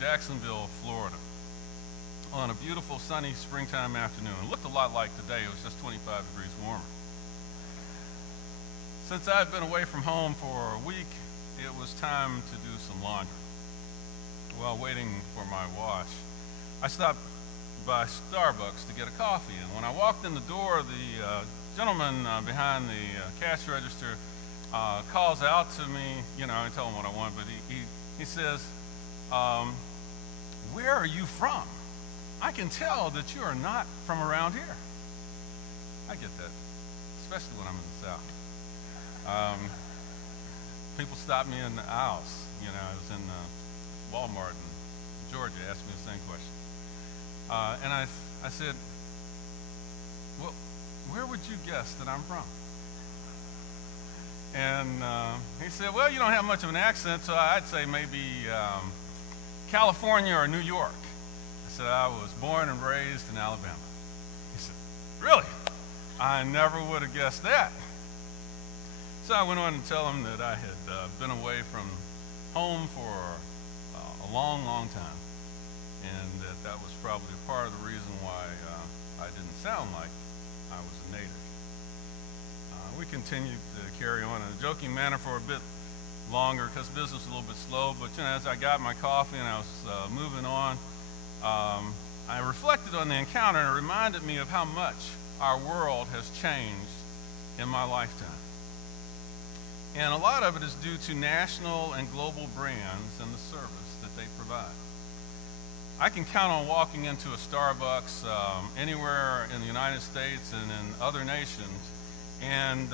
Jacksonville, Florida, on a beautiful sunny springtime afternoon. It looked a lot like today. It was just 25 degrees warmer. Since I'd been away from home for a week, it was time to do some laundry. While waiting for my wash, I stopped by Starbucks to get a coffee, and when I walked in the door, the gentleman behind the cash register calls out to me. I tell him what I want, but he says, where are you from? I can tell that you are not from around here. I get that, especially when I'm in the South. People stop me in the aisles. I was in Walmart in Georgia, asked me the same question. And I said, well, where would you guess that I'm from? And he said, well, you don't have much of an accent, so I'd say maybe California or New York. I said, I was born and raised in Alabama. He said, really? I never would have guessed that. So I went on to tell him that I had been away from home for a long, long time, and that was probably a part of the reason why I didn't sound like I was a native. We continued to carry on in a joking manner for a bit longer because business was a little bit slow, but as I got my coffee and I was moving on, I reflected on the encounter, and it reminded me of how much our world has changed in my lifetime. And a lot of it is due to national and global brands and the service that they provide. I can count on walking into a Starbucks anywhere in the United States and in other nations and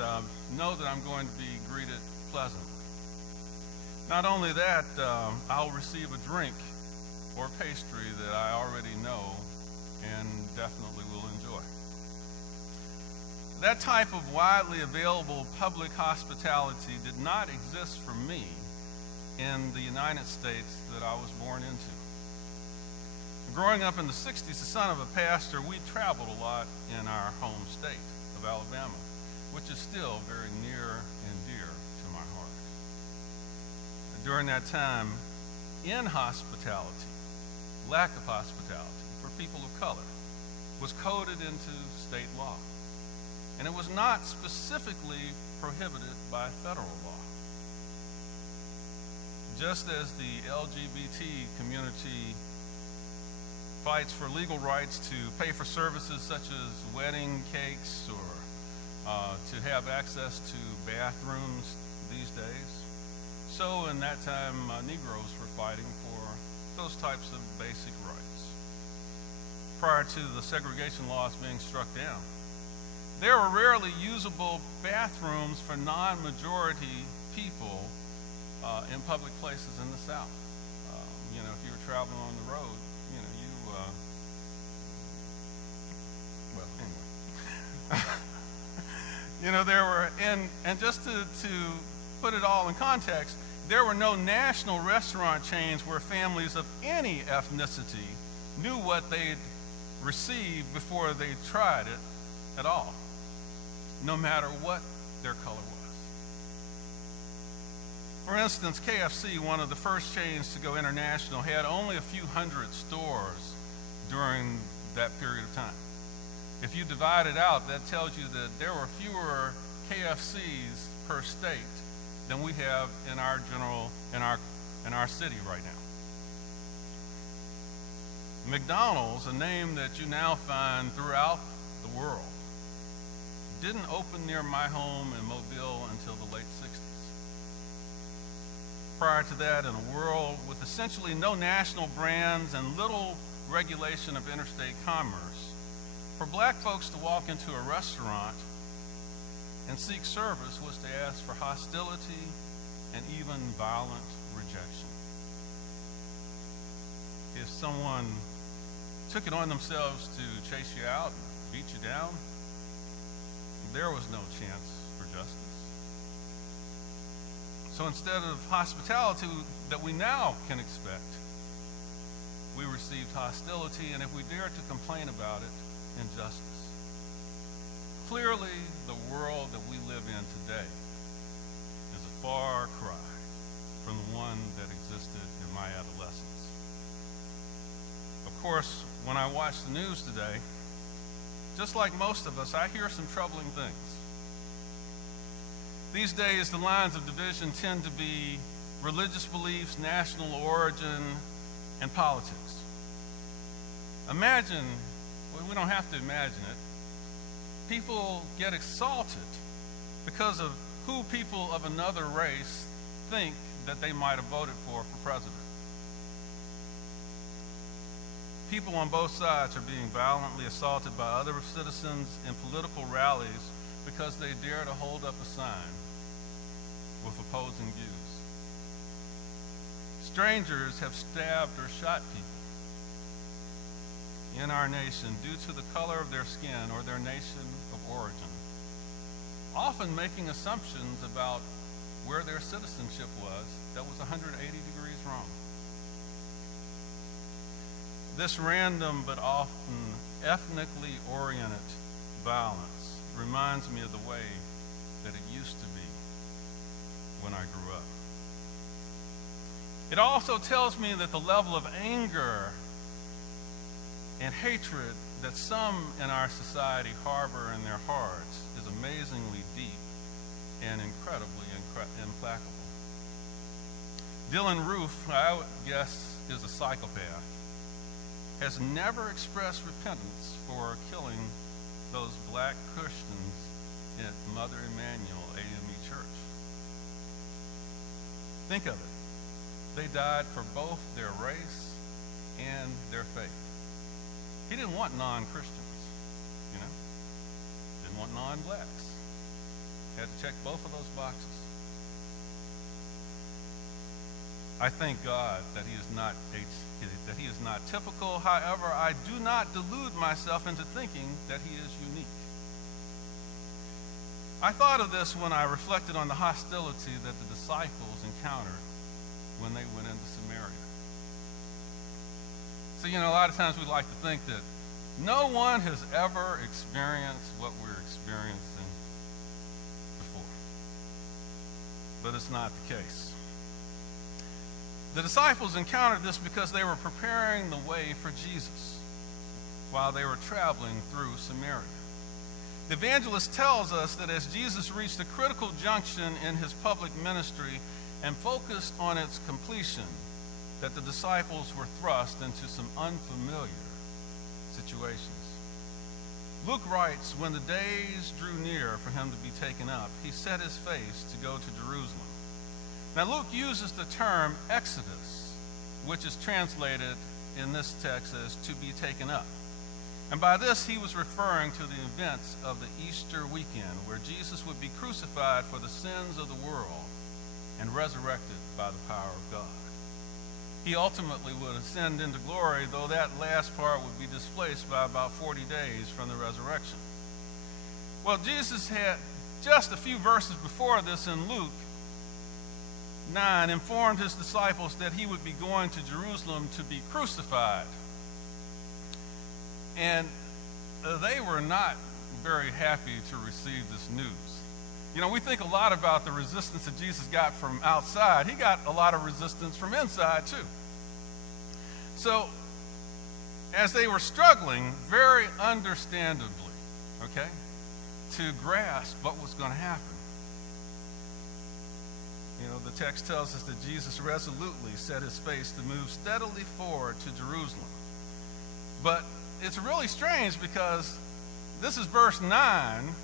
know that I'm going to be greeted pleasantly. Not only that, I'll receive a drink or pastry that I already know and definitely will enjoy. That type of widely available public hospitality did not exist for me in the United States that I was born into. Growing up in the 60s, the son of a pastor, we traveled a lot in our home state of Alabama, which is still very near and dear to my heart. During that time, inhospitality, lack of hospitality for people of color, was coded into state law. And it was not specifically prohibited by federal law. Just as the LGBT community fights for legal rights to pay for services such as wedding cakes or to have access to bathrooms these days, so in that time Negroes were fighting for those types of basic rights. Prior to the segregation laws being struck down, there were rarely usable bathrooms for non-majority people in public places in the South. If you were traveling on the road, there were, and just to put it all in context, there were no national restaurant chains where families of any ethnicity knew what they'd received before they tried it at all, no matter what their color was. For instance, KFC, one of the first chains to go international, had only a few hundred stores during that period of time. If you divide it out, that tells you that there were fewer KFCs per state than we have in our city right now. McDonald's, a name that you now find throughout the world, didn't open near my home in Mobile until the late 60s. Prior to that, in a world with essentially no national brands and little regulation of interstate commerce, for black folks to walk into a restaurant and seek service was to ask for hostility and even violent rejection. If someone took it on themselves to chase you out and beat you down, there was no chance for justice. So instead of hospitality that we now can expect, we received hostility, and if we dared to complain about it, injustice. Clearly, the world that we live in today is a far cry from the one that existed in my adolescence. course, when I watch the news today, just like most of us, I hear some troubling things. These days, the lines of division tend to be religious beliefs, national origin, and politics. Imagine, well, we don't have to imagine it, people get exalted because of who people of another race think that they might have voted for president. People on both sides are being violently assaulted by other citizens in political rallies because they dare to hold up a sign with opposing views. Strangers have stabbed or shot people in our nation due to the color of their skin or their nation of origin, often making assumptions about where their citizenship was that was 180 degrees wrong. This random but often ethnically oriented violence reminds me of the way that it used to be when I grew up. It also tells me that the level of anger and hatred that some in our society harbor in their hearts is amazingly deep and incredibly implacable. Dylan Roof, I would guess, is a psychopath, has never expressed repentance for killing those black Christians at Mother Emanuel AME Church. Think of it. They died for both their race and their faith. He didn't want non-Christians, you know? Didn't want non-blacks. Had to check both of those boxes. I thank God that he is not typical. However, I do not delude myself into thinking that he is unique. I thought of this when I reflected on the hostility that the disciples encountered when they went into Samaria. So, a lot of times we like to think that no one has ever experienced what we're experiencing before. But it's not the case. The disciples encountered this because they were preparing the way for Jesus while they were traveling through Samaria. The evangelist tells us that as Jesus reached a critical junction in his public ministry and focused on its completion, that the disciples were thrust into some unfamiliar situations. Luke writes, when the days drew near for him to be taken up, he set his face to go to Jerusalem. Now, Luke uses the term Exodus, which is translated in this text as to be taken up. And by this, he was referring to the events of the Easter weekend, where Jesus would be crucified for the sins of the world and resurrected by the power of God. He ultimately would ascend into glory, though that last part would be displaced by about 40 days from the resurrection. Well, Jesus had just a few verses before this in Luke 9 informed his disciples that he would be going to Jerusalem to be crucified. And they were not very happy to receive this news. We think a lot about the resistance that Jesus got from outside. He got a lot of resistance from inside too. So, as they were struggling, very understandably, to grasp what was going to happen, the text tells us that Jesus resolutely set his face to move steadily forward to Jerusalem. But it's really strange because this is verse 9.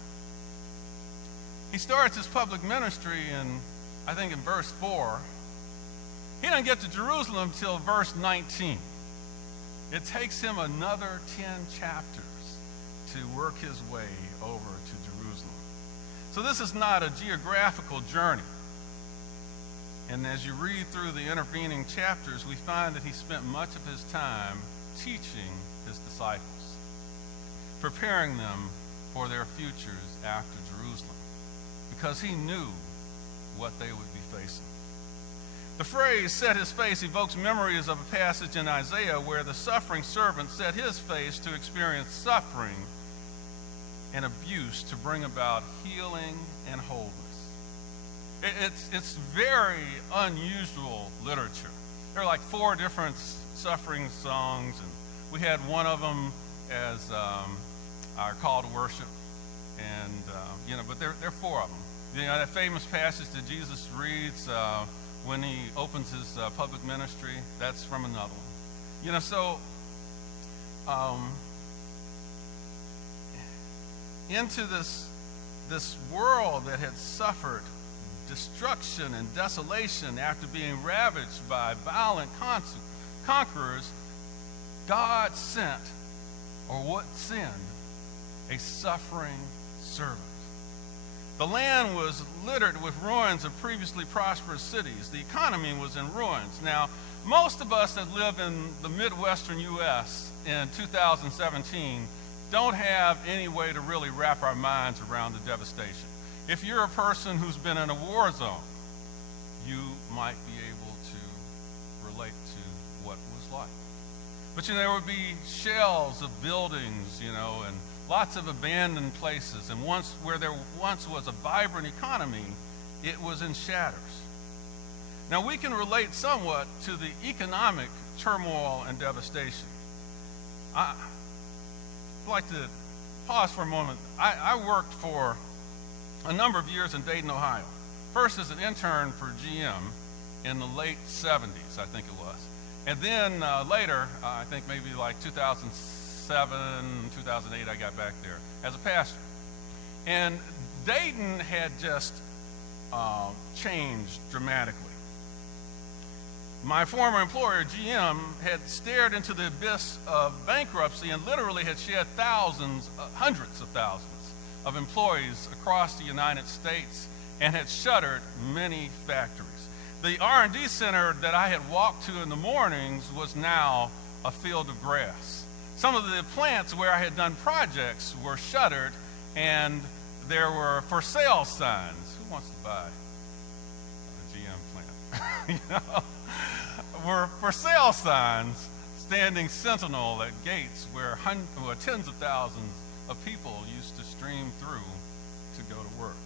He starts his public ministry in verse 4. He doesn't get to Jerusalem till verse 19. It takes him another 10 chapters to work his way over to Jerusalem. So this is not a geographical journey. And as you read through the intervening chapters, we find that he spent much of his time teaching his disciples, preparing them for their futures after Jerusalem, because he knew what they would be facing. The phrase "set his face" evokes memories of a passage in Isaiah where the suffering servant set his face to experience suffering and abuse to bring about healing and wholeness. It's very unusual literature. There are like 4 different suffering songs and We had one of them as our call to worship, and but there are four of them. That famous passage that Jesus reads when he opens his public ministry, that's from another one. Into this world that had suffered destruction and desolation after being ravaged by violent conquerors, God sent, or would send, a suffering servant. The land was littered with ruins of previously prosperous cities. The economy was in ruins. Now, most of us that live in the Midwestern U.S. in 2017 don't have any way to really wrap our minds around the devastation. If you're a person who's been in a war zone, you might be able to relate to what it was like. But there would be shells of buildings, and lots of abandoned places. And where there once was a vibrant economy, it was in shatters. Now, we can relate somewhat to the economic turmoil and devastation. I'd like to pause for a moment. I worked for a number of years in Dayton, Ohio. First as an intern for GM in the late 70s, I think it was. And then later, I think maybe like 2007, 2008, I got back there as a pastor. And Dayton had just changed dramatically. My former employer, GM, had stared into the abyss of bankruptcy and literally had shed hundreds of thousands of employees across the United States and had shuttered many factories. The R&D center that I had walked to in the mornings was now a field of grass. Some of the plants where I had done projects were shuttered, and there were for sale signs. Who wants to buy a GM plant? Were for sale signs standing sentinel at gates where tens of thousands of people used to stream through to go to work.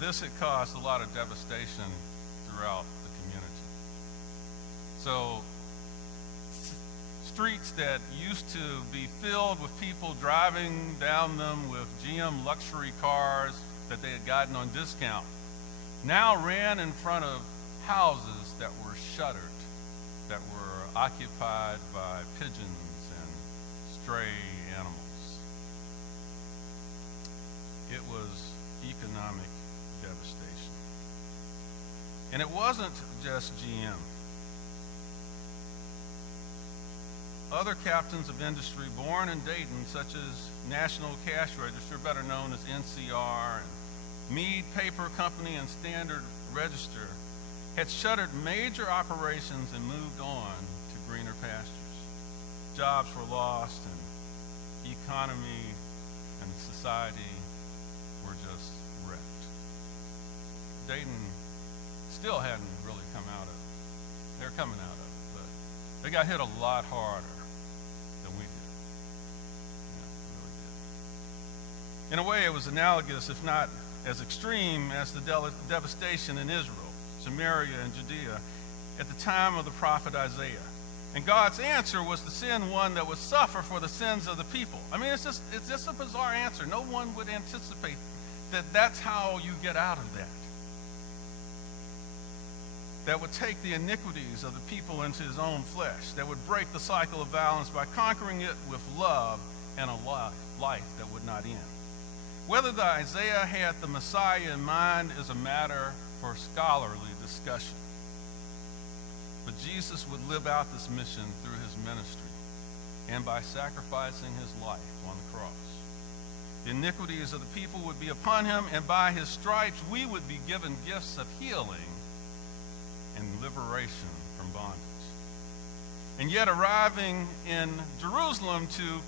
This had caused a lot of devastation throughout the community. So streets that used to be filled with people driving down them with GM luxury cars that they had gotten on discount now ran in front of houses that were shuttered, that were occupied by pigeons and stray animals. It was economic devastation. And it wasn't just GM. Other captains of industry born in Dayton, such as National Cash Register, better known as NCR, and Mead Paper Company and Standard Register, had shuttered major operations and moved on to greener pastures. Jobs were lost, and economy and society were just wrecked. Dayton still hadn't really come out of it. They're coming out of it, but they got hit a lot harder than we did. Yeah, really did. In a way, it was analogous, if not as extreme, as the devastation in Israel, Samaria, and Judea at the time of the prophet Isaiah. And God's answer was to send one that would suffer for the sins of the people. I mean, it's just a bizarre answer. No one would anticipate that that's how you get out of that. That would take the iniquities of the people into his own flesh, that would break the cycle of violence by conquering it with love and a life that would not end. Whether the Isaiah had the Messiah in mind is a matter for scholarly discussion. But Jesus would live out this mission through his ministry and by sacrificing his life on the cross. The iniquities of the people would be upon him, and by his stripes we would be given gifts of healing and liberation from bondage. And yet arriving in Jerusalem to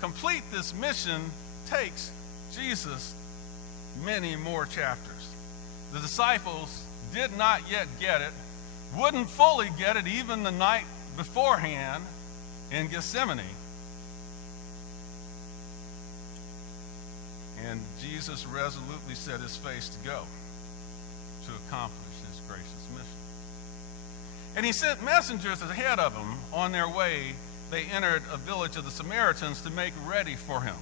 complete this mission takes Jesus many more chapters. The disciples did not yet get it, wouldn't fully get it even the night beforehand in Gethsemane. And Jesus resolutely set his face to go to accomplish his gracious mission. And he sent messengers ahead of him. On their way, they entered a village of the Samaritans to make ready for him.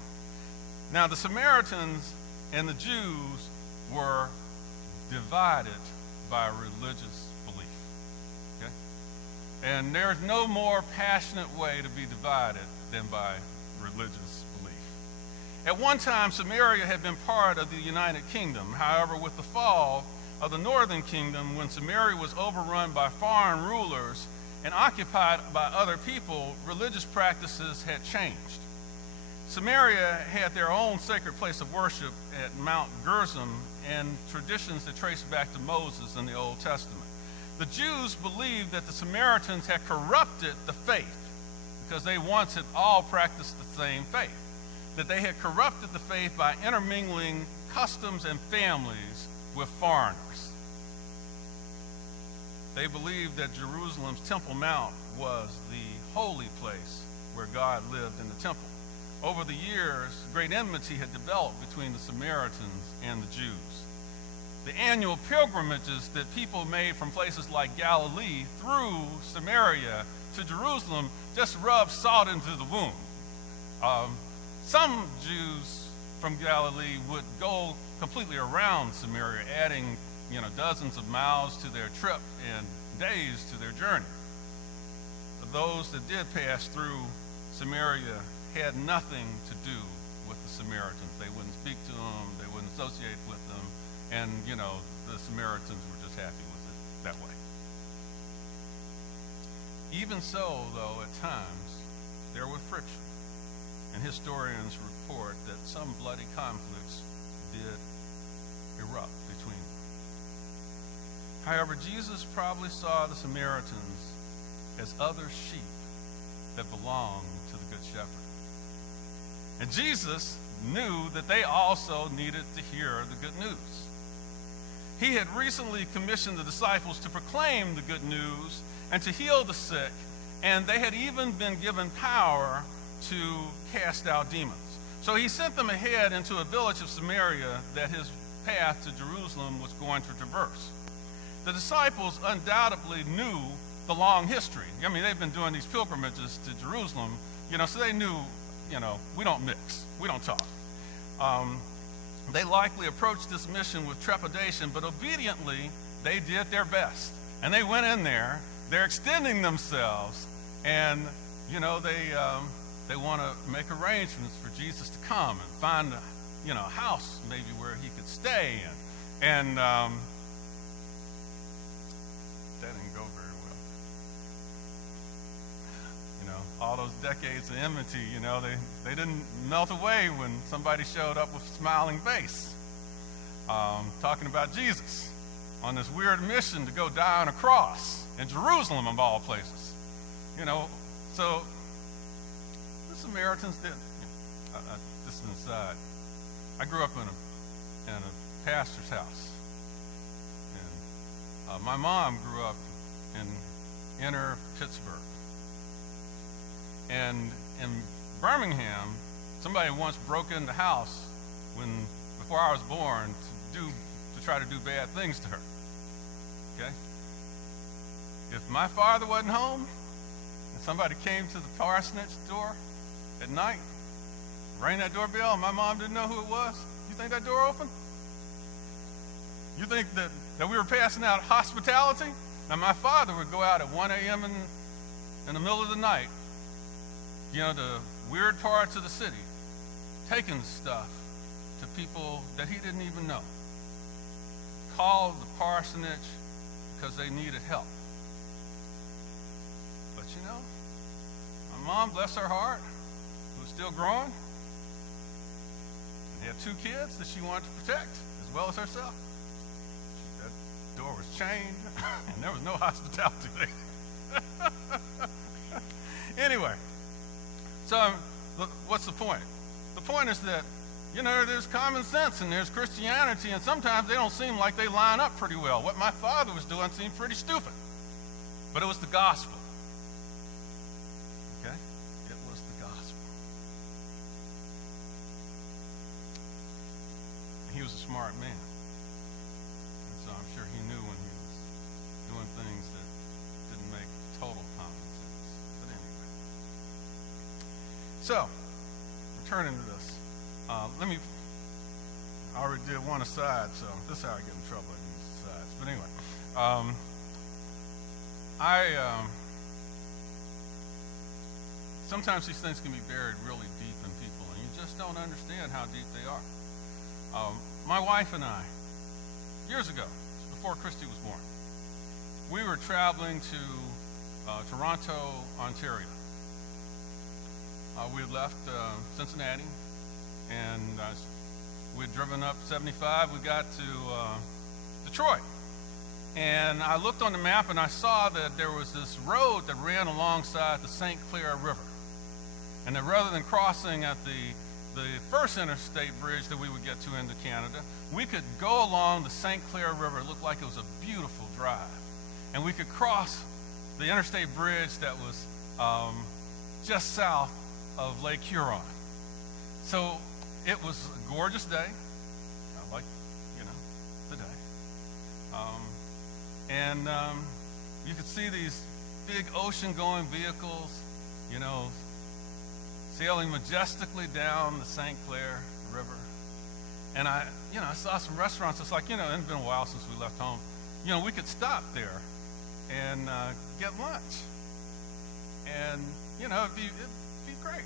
Now, the Samaritans and the Jews were divided by religious belief. Okay? And there's no more passionate way to be divided than by religious belief. At one time, Samaria had been part of the United Kingdom. However, with the fall of the northern kingdom, when Samaria was overrun by foreign rulers and occupied by other people, religious practices had changed. Samaria had their own sacred place of worship at Mount Gerizim and traditions that trace back to Moses in the Old Testament. The Jews believed that the Samaritans had corrupted the faith because they once had all practiced the same faith, that they had corrupted the faith by intermingling customs and families with foreigners. They believed that Jerusalem's Temple Mount was the holy place where God lived in the temple. Over the years, great enmity had developed between the Samaritans and the Jews. The annual pilgrimages that people made from places like Galilee through Samaria to Jerusalem just rubbed salt into the wound. Some Jews from Galilee would go completely around Samaria, adding dozens of miles to their trip and days to their journey. Those that did pass through Samaria had nothing to do with the Samaritans. They wouldn't speak to them, they wouldn't associate with them, and the Samaritans were just happy with it that way. Even so, though, at times there was friction, and historians report that some bloody conflicts did erupt between them. However, Jesus probably saw the Samaritans as other sheep that belonged to the Good Shepherd. And Jesus knew that they also needed to hear the good news. He had recently commissioned the disciples to proclaim the good news and to heal the sick, and they had even been given power to cast out demons. So he sent them ahead into a village of Samaria that his path to Jerusalem was going to traverse. The disciples undoubtedly knew the long history. I mean, they've been doing these pilgrimages to Jerusalem, so they knew, we don't mix, we don't talk. They likely approached this mission with trepidation, but obediently, they did their best. And they went in there, they're extending themselves, and, they want to make arrangements for Jesus to come and find a house maybe where he could stay in. And that didn't go very well. All those decades of enmity, they didn't melt away when somebody showed up with a smiling face, talking about Jesus on this weird mission to go die on a cross in Jerusalem of all places. So the Samaritans did. Just an aside, I grew up in a pastor's house, and my mom grew up in inner Pittsburgh. And in Birmingham, somebody once broke in the house before I was born to try to do bad things to her. Okay? If my father wasn't home and somebody came to the parsonage door at night, rang that doorbell, and my mom didn't know who it was, you think that door opened? You think that we were passing out hospitality? Now, my father would go out at 1 a.m. in the middle of the night, the weird parts of the city, taking stuff to people that he didn't even know. Called the parsonage because they needed help. But my mom, bless her heart, who was still growing, and had 2 kids that she wanted to protect, as well as herself. That door was chained, and there was no hospitality there. Anyway. So, what's the point? The point is that, there's common sense and there's Christianity, and sometimes they don't seem like they line up pretty well. What my father was doing seemed pretty stupid, but it was the gospel. Okay? It was the gospel. And he was a smart man, and so I'm sure he knew when he was doing things that didn't So, returning to this, I already did one aside, so this is how I get in trouble at these asides. But anyway, sometimes these things can be buried really deep in people, and you just don't understand how deep they are. My wife and I, years ago, before Christy was born, we were traveling to Toronto, Ontario. We had left Cincinnati, and we had driven up 75. We got to Detroit. And I looked on the map, and I saw that there was this road that ran alongside the St. Clair River. And that rather than crossing at the first interstate bridge that we would get to into Canada, we could go along the St. Clair River. It looked like it was a beautiful drive. And we could cross the interstate bridge that was just south of Lake Huron. So it was a gorgeous day, like, today. And you could see these big ocean-going vehicles, sailing majestically down the St. Clair River. And I saw some restaurants. It's like, it had been a while since we left home. We could stop there and get lunch. And, it'd be great.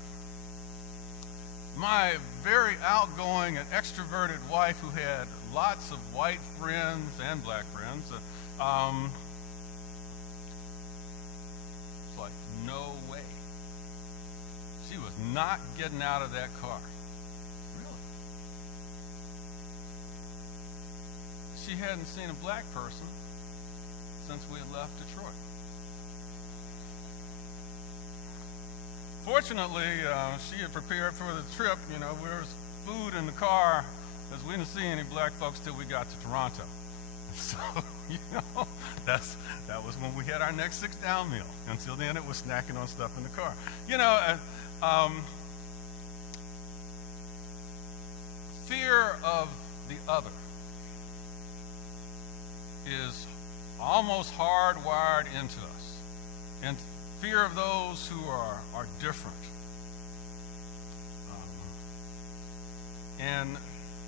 My very outgoing and extroverted wife, who had lots of white friends and black friends, it's like, no way. She was not getting out of that car. Really? She hadn't seen a black person since we had left Detroit. Fortunately, she had prepared for the trip. There was food in the car, because we didn't see any black folks till we got to Toronto. So, that was when we had our next sit-down meal. Until then, it was snacking on stuff in the car. Fear of the other is almost hardwired into us. And fear of those who are different. And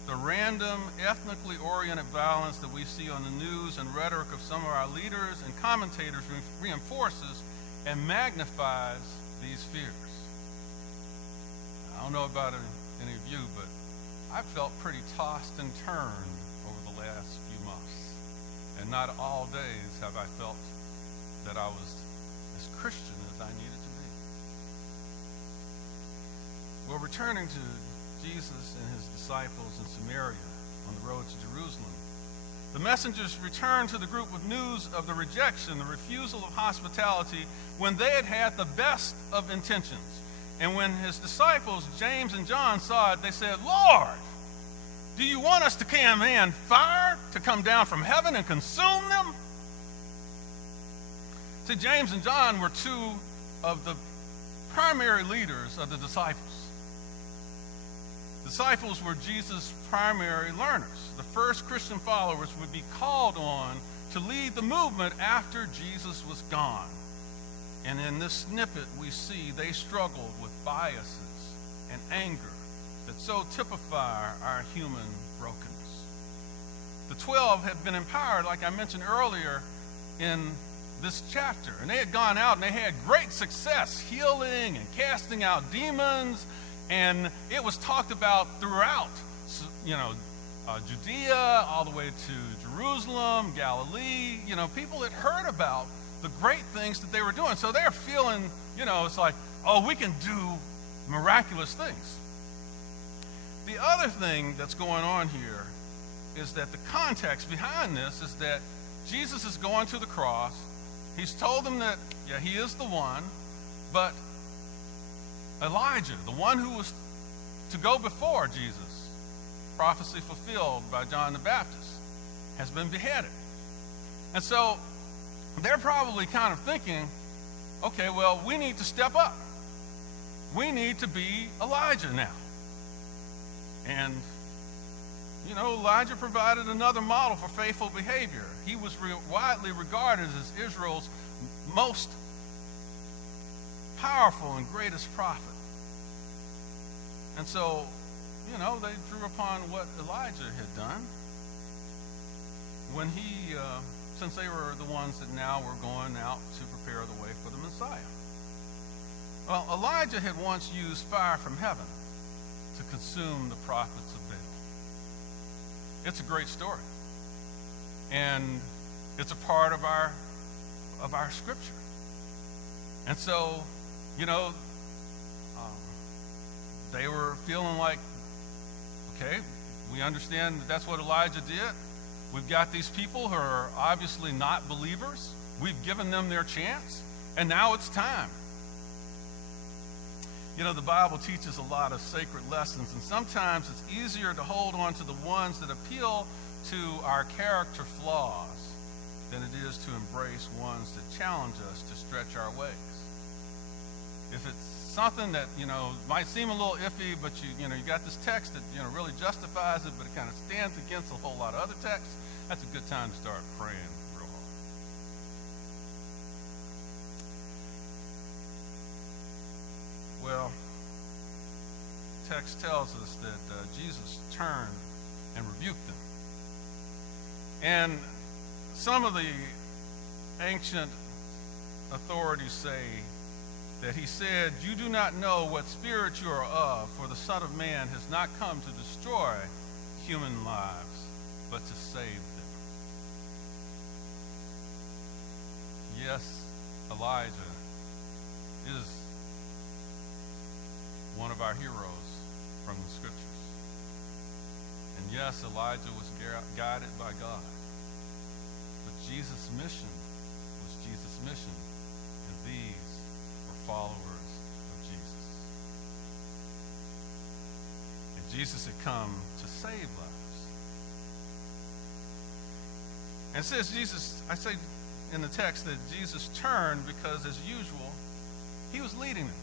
the random, ethnically oriented violence that we see on the news and rhetoric of some of our leaders and commentators reinforces and magnifies these fears. I don't know about any of you, but I've felt pretty tossed and turned over the last few months. And not all days have I felt that I was as Christian as I needed to be. Well, returning to Jesus and his disciples in Samaria on the road to Jerusalem, the messengers returned to the group with news of the rejection, the refusal of hospitality, when they had had the best of intentions. And when his disciples, James and John, saw it, they said, "Lord, do you want us to command fire to come down from heaven and consume them?" See, James and John were two of the primary leaders of the disciples. Disciples were Jesus' primary learners. The first Christian followers would be called on to lead the movement after Jesus was gone. And in this snippet, we see they struggled with biases and anger that so typify our human brokenness. The 12 had been empowered, like I mentioned earlier, in this chapter. And they had gone out and they had great success healing and casting out demons. And it was talked about throughout, Judea, all the way to Jerusalem, Galilee. People had heard about the great things that they were doing. So they're feeling, it's like, oh, we can do miraculous things. The other thing that's going on here is that the context behind this is that Jesus is going to the cross. He's told them that, he is the one, but Elijah, the one who was to go before Jesus, prophecy fulfilled by John the Baptist, has been beheaded. And so they're probably kind of thinking, okay, well, we need to step up. We need to be Elijah now. And, Elijah provided another model for faithful behavior. He was widely regarded as Israel's most powerful and greatest prophet. And so, they drew upon what Elijah had done when he, since they were the ones that now were going out to prepare the way for the Messiah. Well, Elijah had once used fire from heaven to consume the prophets of Baal. It's a great story. And it's a part of our scripture. And so, they were feeling like, okay, we understand that that's what Elijah did. We've got these people who are obviously not believers. We've given them their chance, and now it's time. The Bible teaches a lot of sacred lessons, and sometimes it's easier to hold on to the ones that appeal to our character flaws than it is to embrace ones that challenge us to stretch our ways. If it's something that, might seem a little iffy, but you got this text that, really justifies it, but it kind of stands against a whole lot of other texts, that's a good time to start praying real hard. Well, the text tells us that Jesus turned and rebuked them. And some of the ancient authorities say that he said, "You do not know what spirit you are of, for the Son of Man has not come to destroy human lives, but to save them." Yes, Elijah is one of our heroes from the scriptures. And yes, Elijah was guided by God. But Jesus' mission was Jesus' mission, and these were followers of Jesus. And Jesus had come to save lives. And it says I say in the text that Jesus turned because, as usual, he was leading them.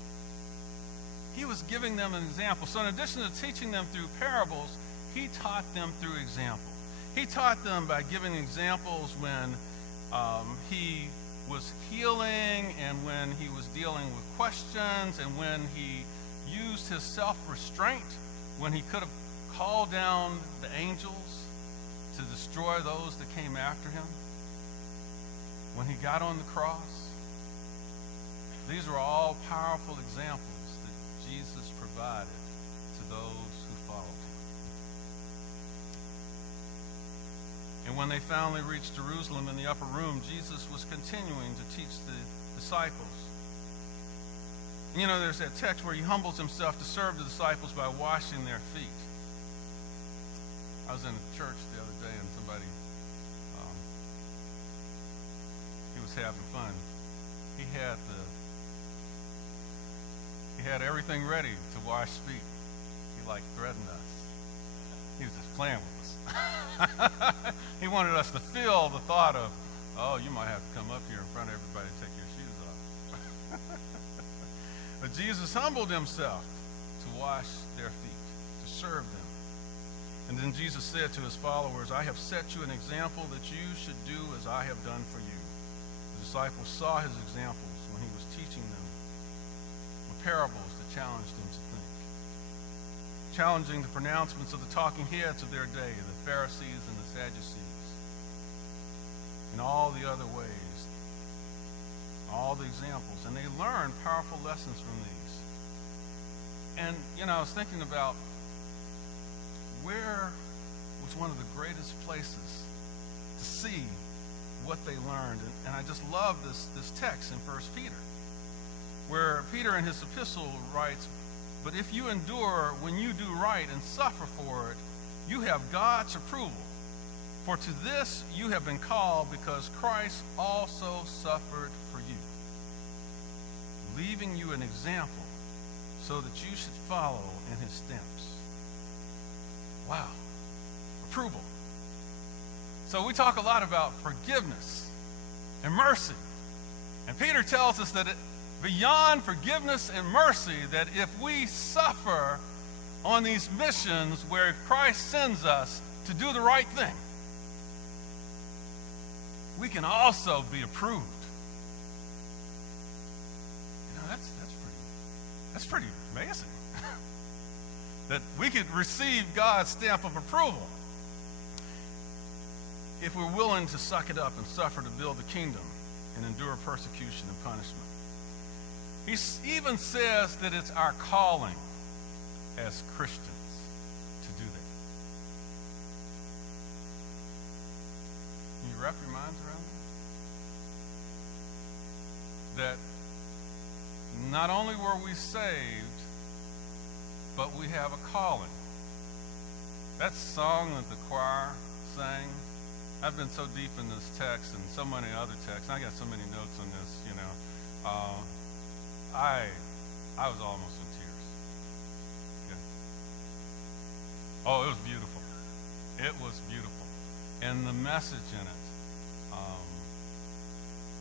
He was giving them an example. So in addition to teaching them through parables, he taught them through example. He taught them by giving examples when he was healing, and when he was dealing with questions, and when he used his self-restraint, when he could have called down the angels to destroy those that came after him, when he got on the cross. These were all powerful examples that Jesus provided to those who followed him. And when they finally reached Jerusalem in the upper room, Jesus was continuing to teach the disciples. And there's that text where he humbles himself to serve the disciples by washing their feet. I was in a church the other day, and somebody, he was having fun. He had everything ready to wash feet. He threatened us. He was just playing with us. He wanted us to feel the thought of, oh, you might have to come up here in front of everybody and take your shoes off. But Jesus humbled himself to wash their feet, to serve them. And then Jesus said to his followers, "I have set you an example that you should do as I have done for you." The disciples saw his examples when he was teaching them with parables that challenged them to think, challenging the pronouncements of the talking heads of their day, the Pharisees and the Sadducees, in all the other ways, all the examples. And they learned powerful lessons from these. And, I was thinking about where was one of the greatest places to see what they learned. And I just love this text in 1 Peter, where Peter in his epistle writes, "But if you endure when you do right and suffer for it, you have God's approval. For to this you have been called, because Christ also suffered for you, leaving you an example so that you should follow in his steps." Wow. Approval. So we talk a lot about forgiveness and mercy. And Peter tells us that beyond forgiveness and mercy, that if we suffer on these missions where Christ sends us to do the right thing, we can also be approved. That's pretty amazing. that we could receive God's stamp of approval if we're willing to suck it up and suffer to build the kingdom and endure persecution and punishment. He even says that it's our calling as Christians to do that. Can you wrap your minds around that? That not only were we saved, but we have a calling. That song that the choir sang, I've been so deep in this text and so many other texts, and I got so many notes on this, you know. I was almost in tears. Okay. Oh, it was beautiful. It was beautiful. And the message in it,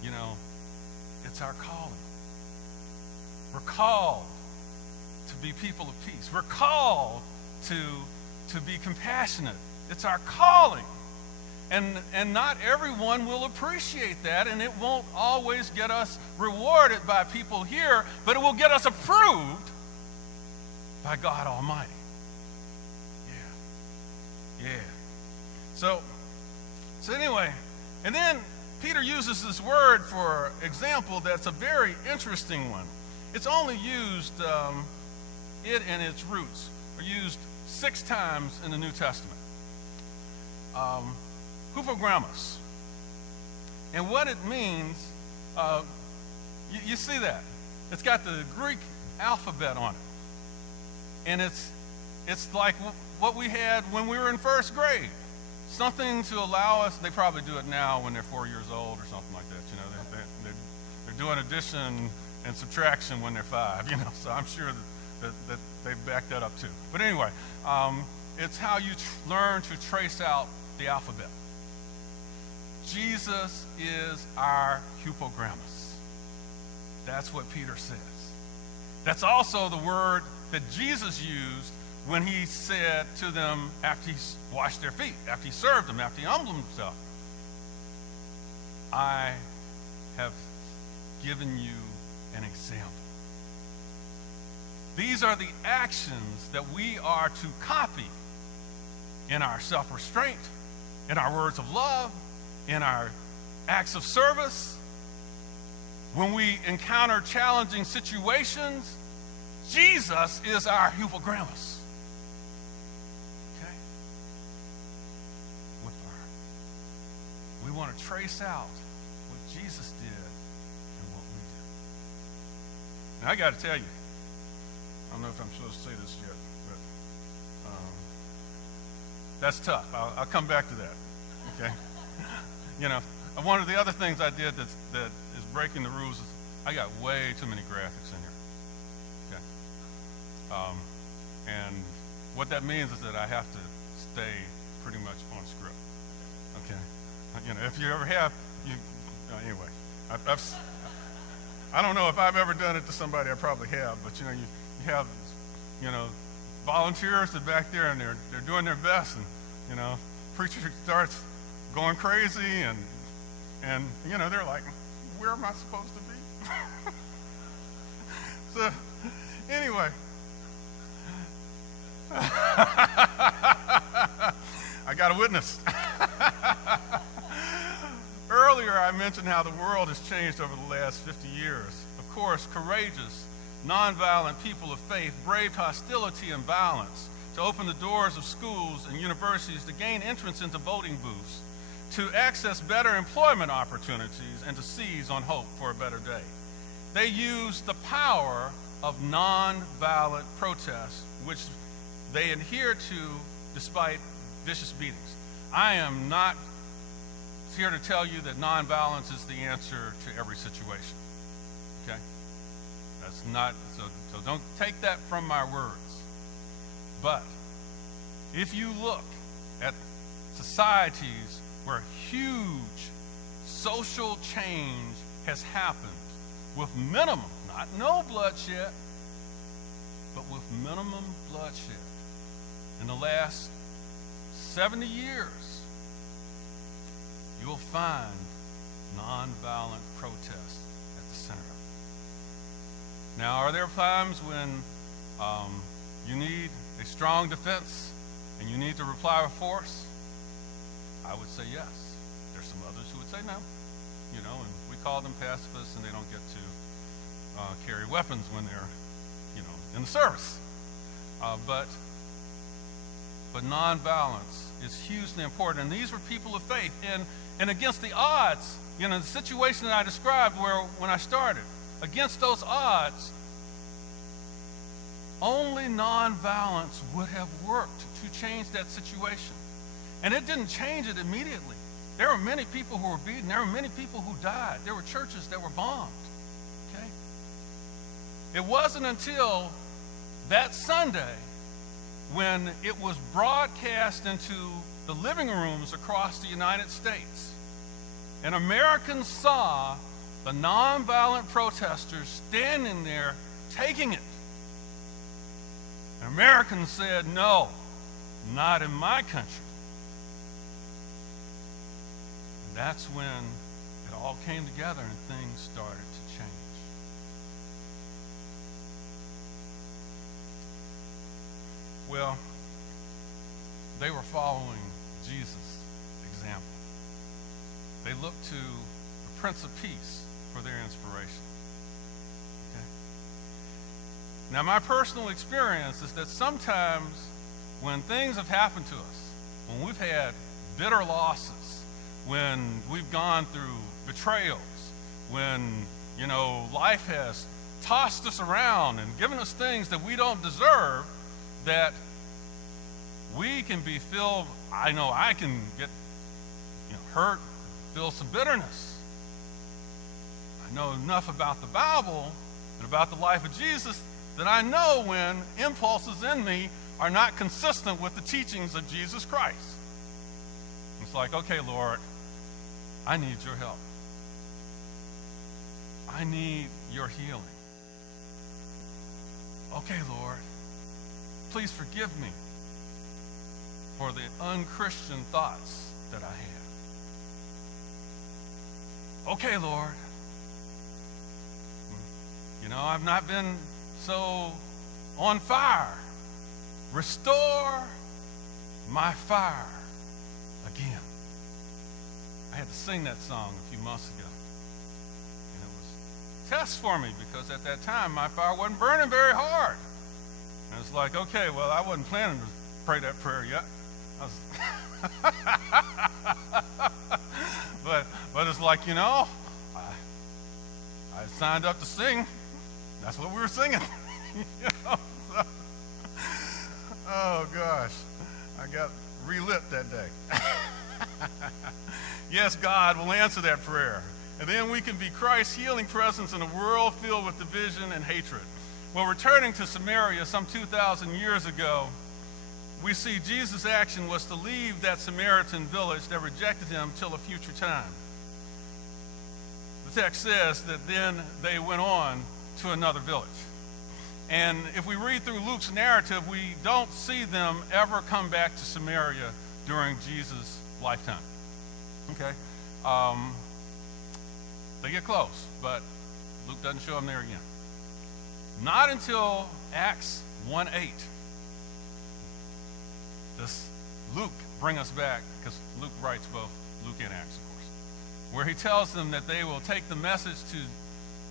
you know, it's our calling. We're called to be people of peace. We're called to be compassionate. It's our calling. And not everyone will appreciate that, and it won't always get us rewarded by people here, but it will get us approved by God Almighty. Yeah. So anyway, and then Peter uses this word for example that's a very interesting one. It's only used, it and its roots are used 6 times in the New Testament. Hupogrammus. And what it means, you see that. It's got the Greek alphabet on it. And it's like what we had when we were in first grade. Something to allow us, they probably do it now when they're 4 years old or something like that. You know, they're doing addition and subtraction when they're 5, you know. So I'm sure that they back that up too. But anyway, it's how you learn to trace out the alphabet. Jesus is our Hupogrammus. That's what Peter says. That's also the word that Jesus used when he said to them after he washed their feet, after he served them, after he humbled himself, I have given you an example. These are the actions that we are to copy in our self-restraint, in our words of love, in our acts of service. When we encounter challenging situations, Jesus is our Hupogrammus. Okay? We want to trace out what Jesus did and what we did. Now I got to tell you, I don't know if I'm supposed to say this yet, but that's tough. I'll come back to that. Okay? You know, one of the other things I did that is breaking the rules is I got way too many graphics in here. Okay? And what that means is that I have to stay pretty much on script. Okay? You know, if you ever have, anyway, I don't know if I've ever done it to somebody. I probably have, but you know, you have, you know, volunteers that back there and they're doing their best, and you know, preacher starts going crazy, and you know, they're like, where am I supposed to be? So anyway, I got a witness. Earlier I mentioned how the world has changed over the last 50 years. Of course, courageous, nonviolent people of faith braved hostility and violence to open the doors of schools and universities, to gain entrance into voting booths, to access better employment opportunities, and to seize on hope for a better day. They used the power of nonviolent protests, which they adhere to despite vicious beatings. I am not here to tell you that nonviolence is the answer to every situation. Okay? That's not, so don't take that from my words. But if you look at societies where huge social change has happened with minimum, not no bloodshed, but with minimum bloodshed in the last 70 years, you'll find nonviolent protest at the center of it. Now, are there times when you need a strong defense and you need to reply with force? I would say yes. There's some others who would say no. You know, and we call them pacifists, and they don't get to carry weapons when they're, you know, in the service. But nonviolence is hugely important. And these were people of faith. And against the odds, you know, the situation that I described when I started, against those odds, only nonviolence would have worked to change that situation. And it didn't change it immediately. There were many people who were beaten. There were many people who died. There were churches that were bombed. Okay? It wasn't until that Sunday when it was broadcast into the living rooms across the United States, and Americans saw the nonviolent protesters standing there taking it. And Americans said, no, not in my country. And that's when it all came together and things started to change. Well, they were following Jesus' example. They looked to the Prince of Peace for their inspiration. Okay? Now, my personal experience is that sometimes when things have happened to us, when we've had bitter losses, when we've gone through betrayals, when, you know, life has tossed us around and given us things that we don't deserve, that we can be filled, I know I can get, you know, hurt, feel some bitterness. I know enough about the Bible and about the life of Jesus that I know when impulses in me are not consistent with the teachings of Jesus Christ. It's like, okay, Lord, I need your help. I need your healing. Okay, Lord, please forgive me for the unchristian thoughts that I had. Okay, Lord, you know, I've not been so on fire. Restore my fire again. I had to sing that song a few months ago. And it was a test for me because at that time my fire wasn't burning very hard. And it's like, okay, well, I wasn't planning to pray that prayer yet. But it's like, you know, I signed up to sing. That's what we were singing. You know? So, oh gosh, I got relit that day. Yes, God will answer that prayer. And then we can be Christ's healing presence in a world filled with division and hatred. Well, returning to Samaria some 2,000 years ago, we see Jesus' action was to leave that Samaritan village that rejected him till a future time. The text says that then they went on to another village. And if we read through Luke's narrative, we don't see them ever come back to Samaria during Jesus' lifetime. Okay? They get close, but Luke doesn't show them there again. Not until Acts 1:8. Does Luke bring us back, because Luke writes both Luke and Acts, of course, where he tells them that they will take the message to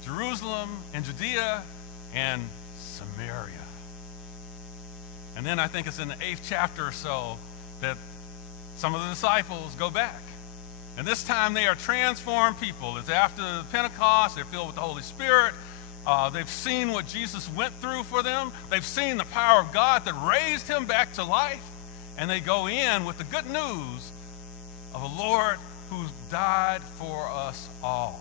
Jerusalem and Judea and Samaria. And then I think it's in the 8th chapter or so that some of the disciples go back. And this time they are transformed people. It's after Pentecost. They're filled with the Holy Spirit. They've seen what Jesus went through for them. They've seen the power of God that raised him back to life. And they go in with the good news of a Lord who's died for us all.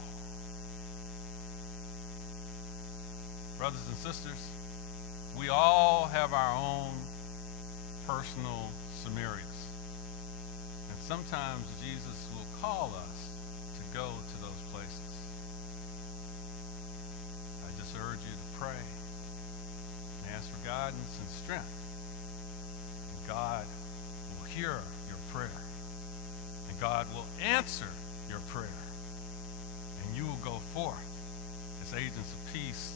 Brothers and sisters, we all have our own personal Samarias. And sometimes Jesus will call us to go to those places. I just urge you to pray and ask for guidance and strength. And God will hear your prayer. And God will answer your prayer. And you will go forth as agents of peace